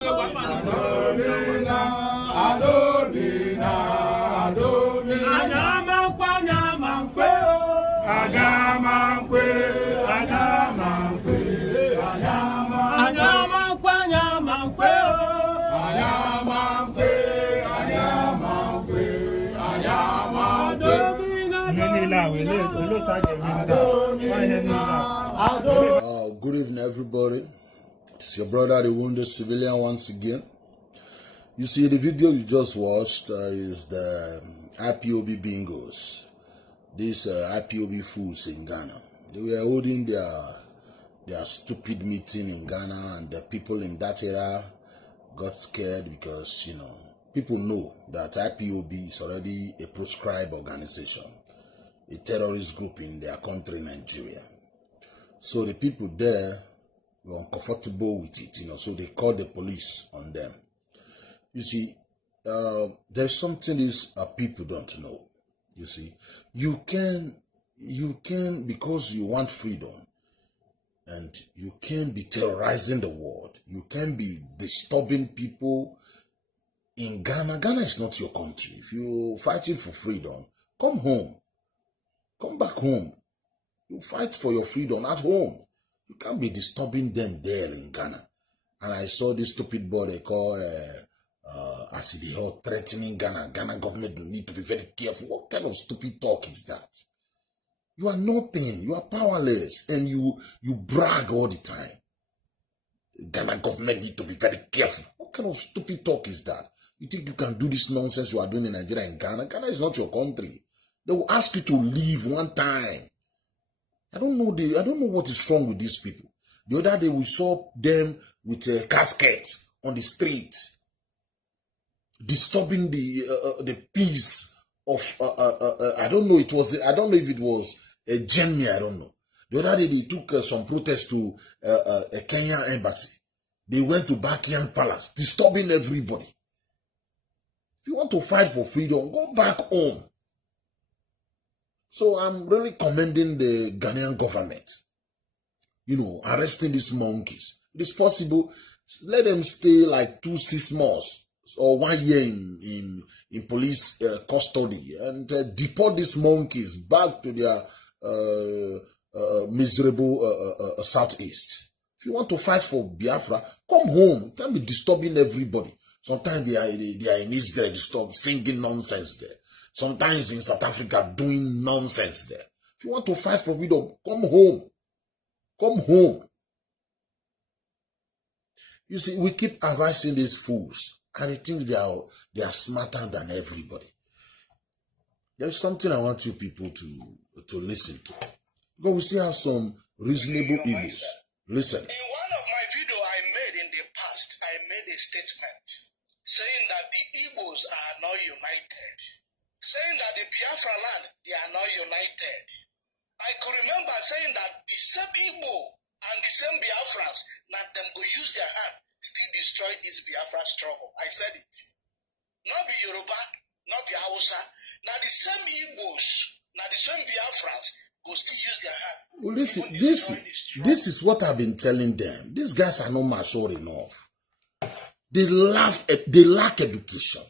Good evening, everybody. It's your brother, the wounded civilian, once again. You see, the video you just watched is the IPOB bingos. These IPOB fools in Ghana. They were holding their stupid meeting in Ghana, and the people in that era got scared because, you know, people know that IPOB is already a proscribed organization, a terrorist group in their country, Nigeria. So the people there were uncomfortable with it, you know, so they called the police on them. You see, there's something these people don't know. You see, you can, because you want freedom, and you can be terrorizing the world. You can be disturbing people in Ghana. Ghana is not your country. If you're fighting for freedom, come home. Come back home. You fight for your freedom at home. You can't be disturbing them there in Ghana. And I saw this stupid boy they call Asidiho threatening Ghana. Ghana government need to be very careful. What kind of stupid talk is that? You are nothing. You are powerless. And you brag all the time. Ghana government need to be very careful. What kind of stupid talk is that? You think you can do this nonsense you are doing in Nigeria and Ghana? Ghana is not your country. They will ask you to leave one time. I don't know what is wrong with these people. The other day we saw them with a casket on the street, disturbing the peace of I don't know if it was a Gemini, I don't know. The other day they took some protest to a Kenya embassy. They went to Buckingham Palace, disturbing everybody. If you want to fight for freedom, go back home. So I'm really commending the Ghanaian government, you know, arresting these monkeys. It is possible, let them stay like 2-6 months or 1 year in police custody and deport these monkeys back to their miserable southeast. If you want to fight for Biafra, come home. You can't be disturbing everybody. Sometimes they are in Israel, disturb, singing nonsense there. Sometimes in South Africa, doing nonsense there. If you want to fight for freedom, come home. Come home. You see, we keep advising these fools, and they think they are smarter than everybody. There's something I want you people to listen to. Because we still have some reasonable Igbos. Listen. In one of my videos I made in the past, I made a statement saying that the Igbos are not united. Saying that the Biafra land, they are not united. I could remember saying that the same Igbo and the same Biafrans, that them go use their hand, still destroy this Biafra struggle. I said it. Not be Yoruba, not be Hausa. Now the same Igbos, now the same Biafrans, go still use their hand. Well, listen, this is what I've been telling them. These guys are not mature enough. They lack education.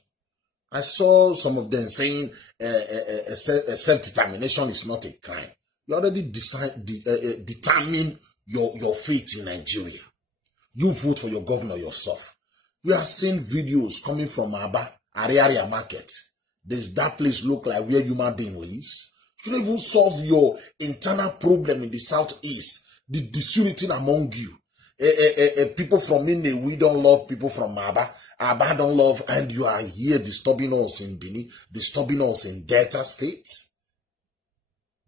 I saw some of them saying self-determination is not a crime. You already determine your fate in Nigeria. You vote for your governor yourself. We are seeing videos coming from Aba, Ariaria Market. Does that place look like where human being lives? You don't even solve your internal problem in the southeast. The disunity among you. People from Nnewi don't love people from Aba. Aba don't love, and you are here disturbing us in Benin, disturbing us in Delta State.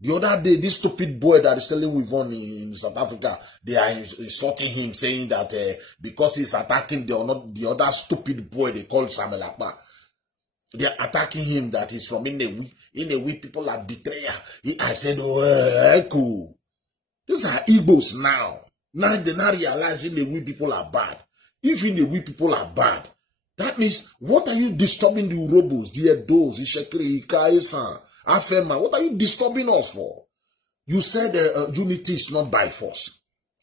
The other day, this stupid boy that is selling with on in South Africa, they are insulting him, saying that because he's attacking the other stupid boy they call Samuel Akpa, they are attacking him that he's from Nnewi. Nnewi people are betrayer. I said, oh, cool. These are Igbos now. Now they're not realizing the Nnewi people are bad. If the Nnewi people are bad, that means, what are you disturbing the Urobos, the Edos, the Shekri, Ikaesan, Afema? What are you disturbing us for? You said unity is not by force.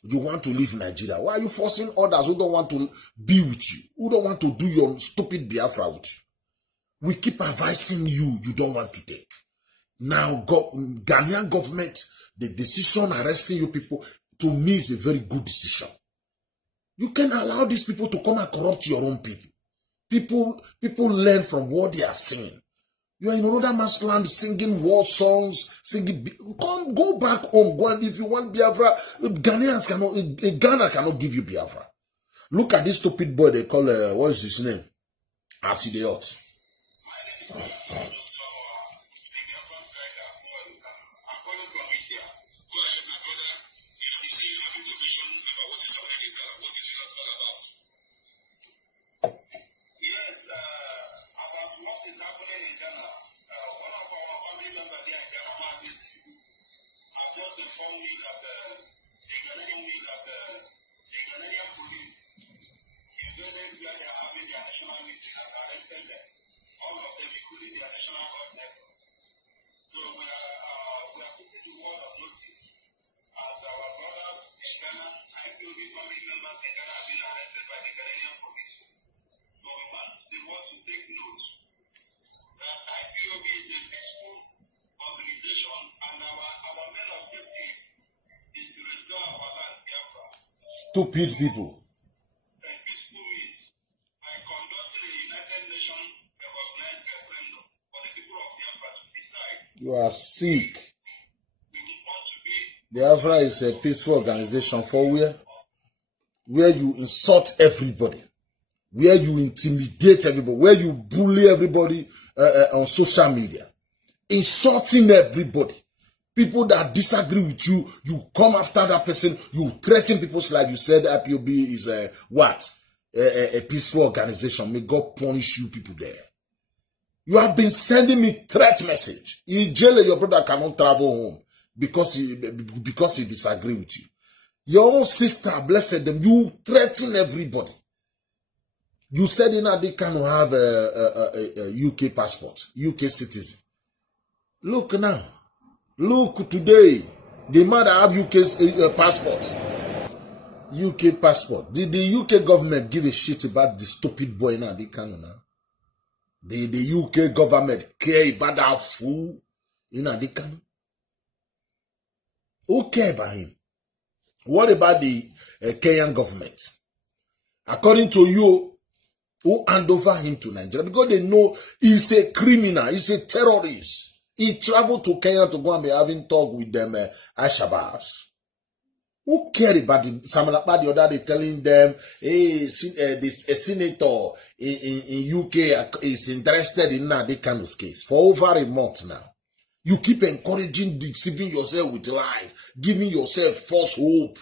You want to leave Nigeria. Why are you forcing others who don't want to be with you? Who don't want to do your stupid Biafra with you? We keep advising you, you don't want to take. Now, Ghanaian government, the decision arresting you people, to me is a very good decision. You can allow these people to come and corrupt your own people. People learn from what they are saying. You are in another man's land singing war songs, go back home. Go and, if you want Biafra, Ghana cannot give you Biafra. Look at this stupid boy they call, what's his name? Asidiot. Stupid people. You are sick. Biafra is a peaceful organization for where you insult everybody, where you intimidate everybody, where you bully everybody on social media, insulting everybody. People that disagree with you, you come after that person, you threaten people's life. You said IPOB is a peaceful organization. May God punish you people there. You have been sending me threat message. In jail, your brother cannot travel home because he disagree with you. Your own sister, blessed them, you threaten everybody. You said they can have a UK passport, UK citizen. Look now. Look today. The man that have UK passport. UK passport. Did the UK government give a shit about the stupid boy now? They can now. The UK government care about that fool in Adikano? Who care about him? What about the Kenyan government? According to you, who hand over him to Nigeria? Because they know he's a criminal, he's a terrorist. He traveled to Kenya to go and be having talk with them Al-Shabaabs. Who care about the Samalapa the other day telling them, hey, a senator in UK is interested in that kind of case for over a month now. You keep encouraging, deceiving yourself with lies, giving yourself false hope.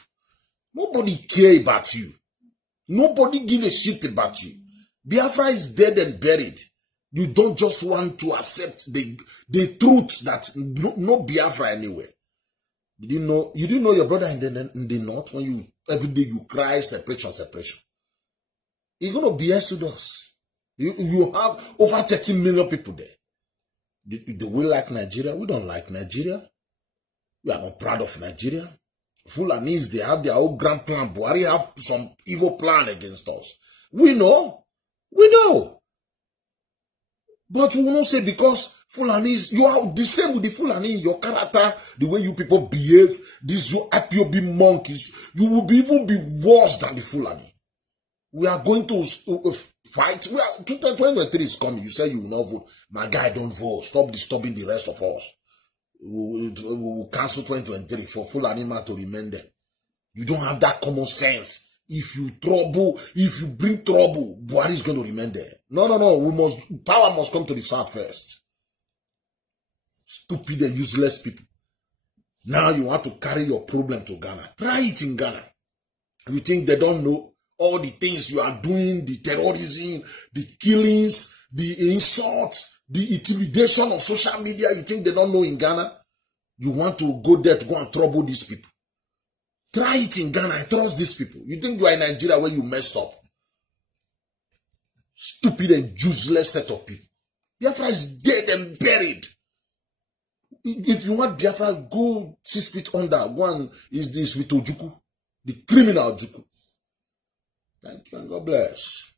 Nobody care about you. Nobody give a shit about you. Biafra is dead and buried. You don't just want to accept the truth that no Biafra anywhere. You didn't know your brother in the north when you every day you cry separation. You're gonna be Exodus. You have over 30 million people there. Do we like Nigeria? We don't like Nigeria. We are not proud of Nigeria. Fulanis, they have their own grand plan. Buhari have some evil plan against us. We know. But we will not say because Fulanis, you are the same with the Fulani, your character, the way you people behave, these you IPOB monkeys, you will even be worse than the Fulani. We are going to fight. 2023 is coming. You say you will not vote. My guy, don't vote. Stop disturbing the rest of us. We will cancel 2023 for Fulani man to remain there. You don't have that common sense. If you bring trouble, Buhari is going to remain there. No. Power must come to the south first. Stupid and useless people. Now you want to carry your problem to Ghana. Try it in Ghana. You think they don't know all the things you are doing, the terrorism, the killings, the insults, the intimidation on social media. You think they don't know in Ghana? You want to go there to go and trouble these people. Try it in Ghana. I trust these people. You think you are in Nigeria where you messed up? Stupid and useless set of people. Biafra is dead and buried. If you want Biafra, go 6 feet under. One is this with Ojukwu. the criminal Ojukwu. Thank you and God bless.